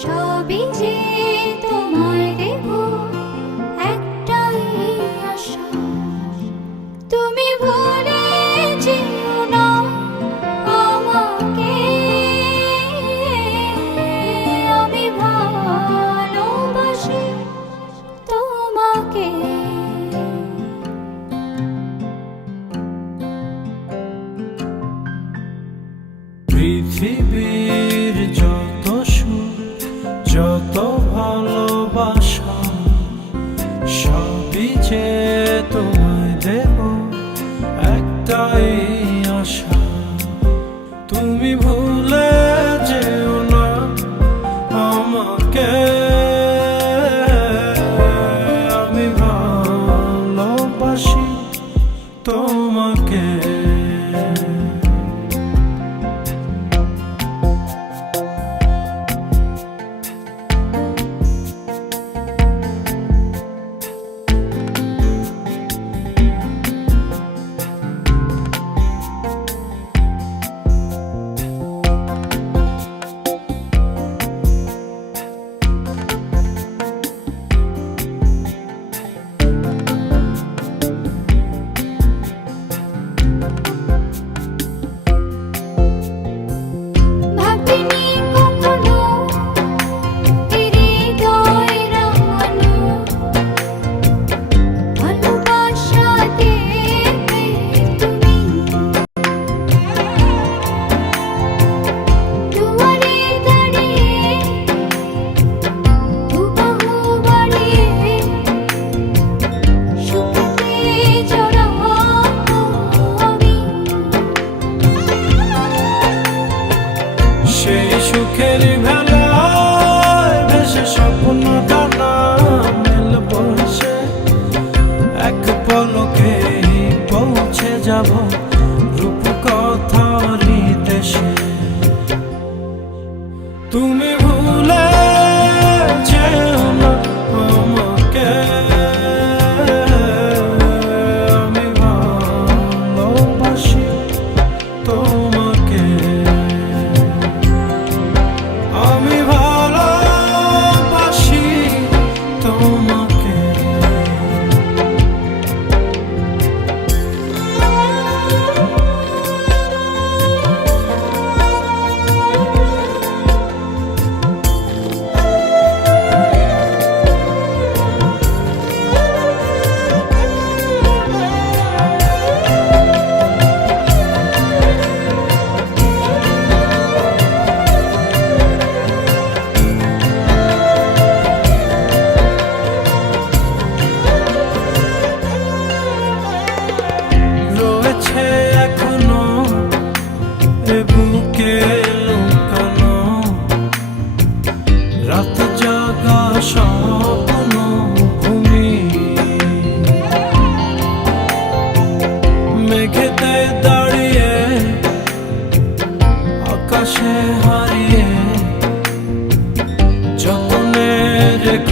সবই যে তোমায় দেব, একটাই আশা, তুমি ভুলে যেও না আমাকে। আমি ভালোবাসি তোমাকে। পৃথিবীর যত সুখ, যত ভালোবাসা, সবই যে তোমায় দেব, একটাই আশা, তুমি ভুলে যেও না আমাকে। আমি ভালোবাসি তোমাকে। সেই সুখের ভেলায় ভেসে স্বপ্ন ডানা মেলব সে, এক পলকে পৌঁছে যাব রূপকথার দেশে। তুমি ভুলে যেও না আমাকে। আমি ভালোবাসি তোমাকে। আমি ভালোবাসি তোমাকে। এখনো এ বুকে লুকানো রাত জাগা স্বপ্ন ভূমি, মেঘেতে দাঁড়িয়ে আকাশে হারিয়ে যতনে রেখে